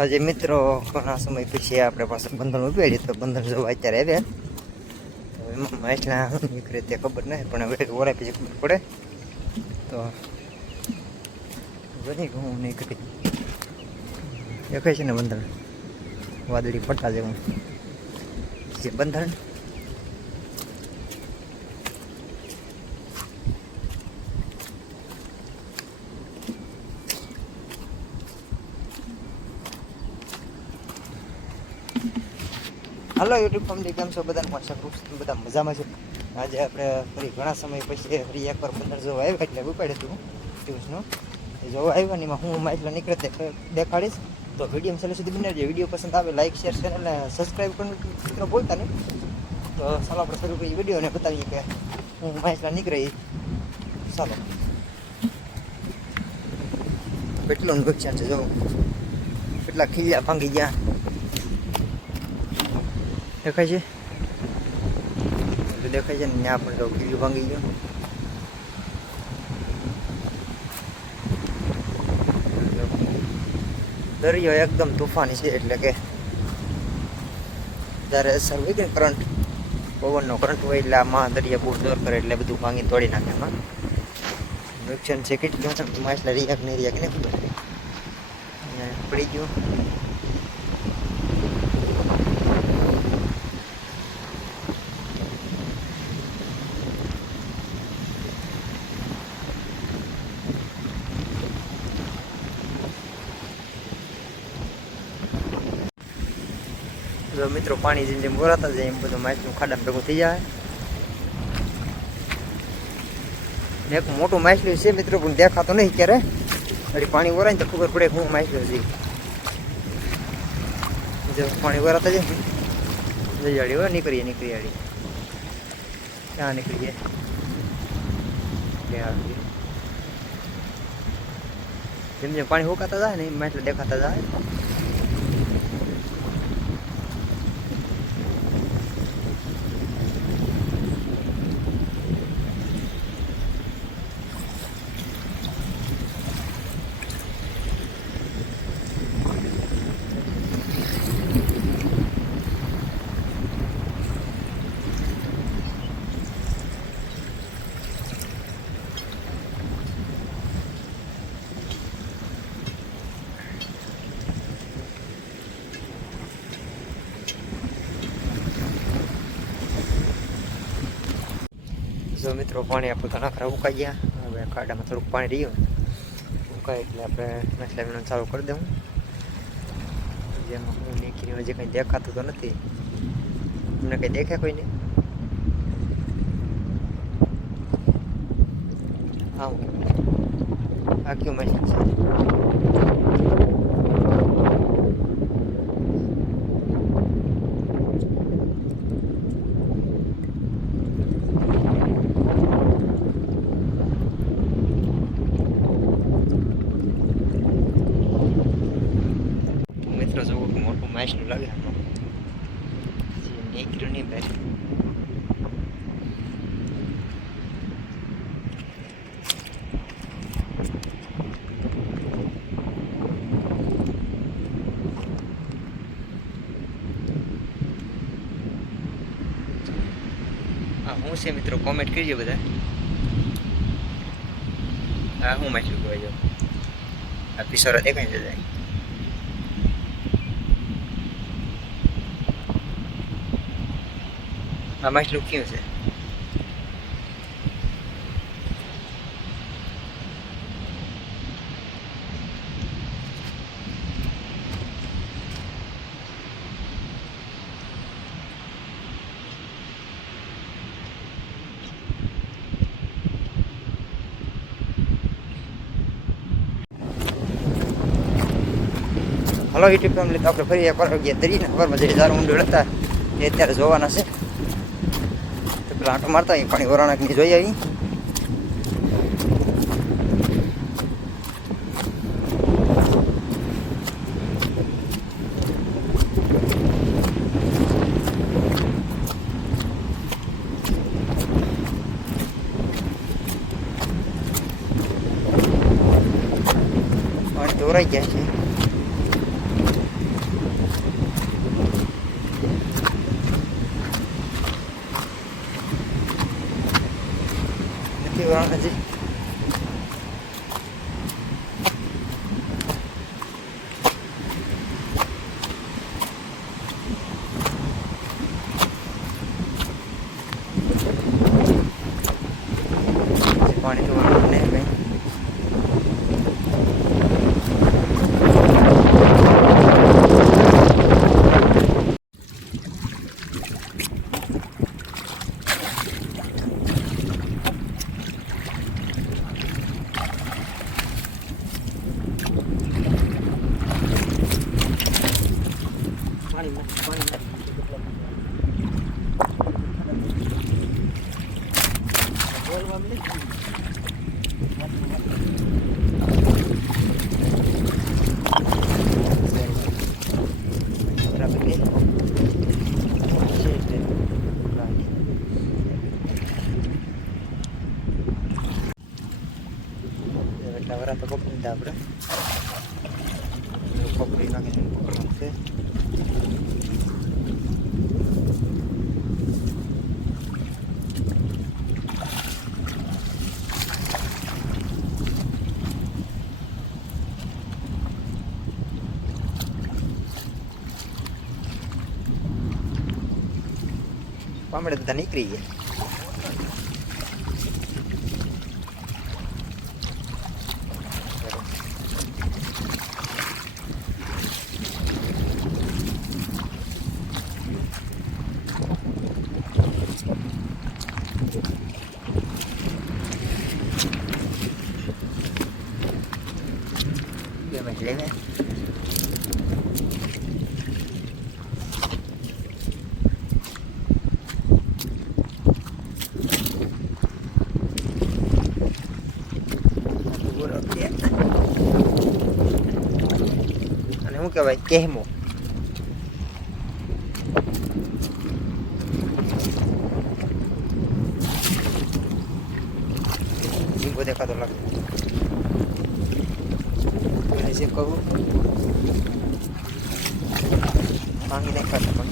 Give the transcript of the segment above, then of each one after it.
આજે મિત્રો ઘણા સમય પછી આપણે પાસે બંધન ઉપાડી તો બંધન જોવા અત્યારે આવ્યા. તો એમાં માછલા નીકળે તે ખબર નહીં, પણ હવે ઓરા પછી ખબર પડે. તો બધી ઘઉં નીકળી દેખાય છે ને બંધન, વાદળી પટ્ટા જેવું જે બંધન. હાલો યુટ્યુબ ફેમિલી, કેમ છો? બધાને આશા કરું છું બધા મજામાં છે. આજે આપણે ફરી ઘણા સમય પછી ફરી એકવાર બંદર જોવા આવ્યા, એટલે ઉપાડ્યું હતું દિવસનું જોવા આવ્યા ને એમાં હું માછલા નીકળે તે દેખાડીશ. તો વિડીયો છેલ્લે સુધી બનાવજો. વિડીયો પસંદ આવે લાઈક શેર ચેનલને સબસ્ક્રાઈબ કરવાનું મિત્રો બોલતા નહીં. તો ચાલો આપણે શરૂ કરીએ વિડીયોને બતાવીએ કે હું માછલા નીકળે. ચાલો, કેટલું નુકસાન છે, જો કેટલા ખીલ્યા ભાંગી ગયા દેખાય છે. દેખાય છે ને ત્યાં પણ જો ખીલ્યું ભાંગી ગયું. દરિયો એકદમ તોફાની છે, એટલે કે જ્યારે અસર હોય કે કરંટ, પવનનો કરંટ હોય એટલે આમાં દરિયા બહુ દોર કરે એટલે બધું ભાંગી તોડી નાખે. એમાં નુકસાન છે કેટલું, માછલા રિયાક નહીં રિયાક ને ખબર પડી ગયું. જો મિત્રો પાણી જેમ જેમ ભરાતા જાય એમ બધું માછલું ખાડામાં ભેગું થઈ જાય. એક મોટું માછલું છે મિત્રો, પણ દેખાતો નહીં ક્યારે. એટલે પાણી ભરાય ને તો ખબર પડે હું માછલું છે. જો પાણી ભરાતા જાય જઈ હોય નીકળી આડી ક્યાં નીકળીએ જેમ જેમ પાણી હુકાતા જાય ને એમ માછલા દેખાતા જાય. જો મિત્રો પાણી આપણે ઘણા ખરા ઉકાઈ ગયા. હવે ખાડામાં થોડુંક પાણી રહ્યું ઉકાય એટલે આપણે માછલા વીણવાનું ચાલુ કરી દઉં. જેમાં હું નીકળી હજી કંઈ દેખાતું તો નથી. તમને કંઈ દેખે કોઈ નહીં? હા, આ કયું માછલું છે? મોટું માછલું લાગે નીકળ્યું નહીં બહાર. હા, હું છે મિત્રો, કોમેન્ટ કરજો બધા. હા, હું માછલું કહેવાય જાઉં. આ પિસોરા દેખાય છે જાય. આ માછલું ક્યું છે? હલો યુટ્યુબ ફેમિલી, તો આપણે ફરી એકવાર ગયા દરિયાના ખબરમાં જે હજારો ઊંડળ હતા એ અત્યારે જોવાના છે. તો પેલા આંટો મારતા હોય પાણી વરાણાકની જોઈ આવી. પાણી તો વરાઈ ગયા છે. હજી પાણી તો વાળું નહીં ભાઈ. વરા તો પકડી આપણે પકડી નાખીને પકડવાનું છે. પામડે તો નીકળી ગયા. Leave it. અને શું કહેવાય કહેમો જીવો દેખાતો લાગે છે. કહું માંગી દેખાતો પણ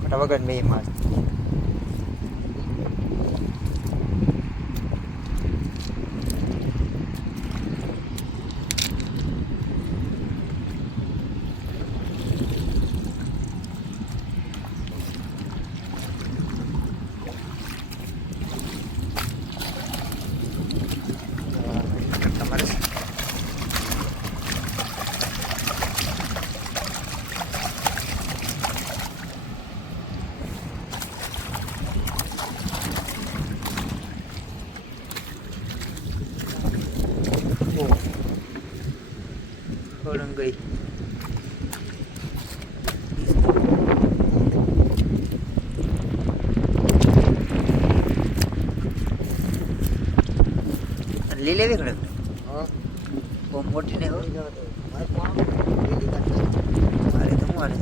ખોટા વગર મેં માર orang gay લીલે વે કણ ઓ મોટી ને હો મારે તો મારે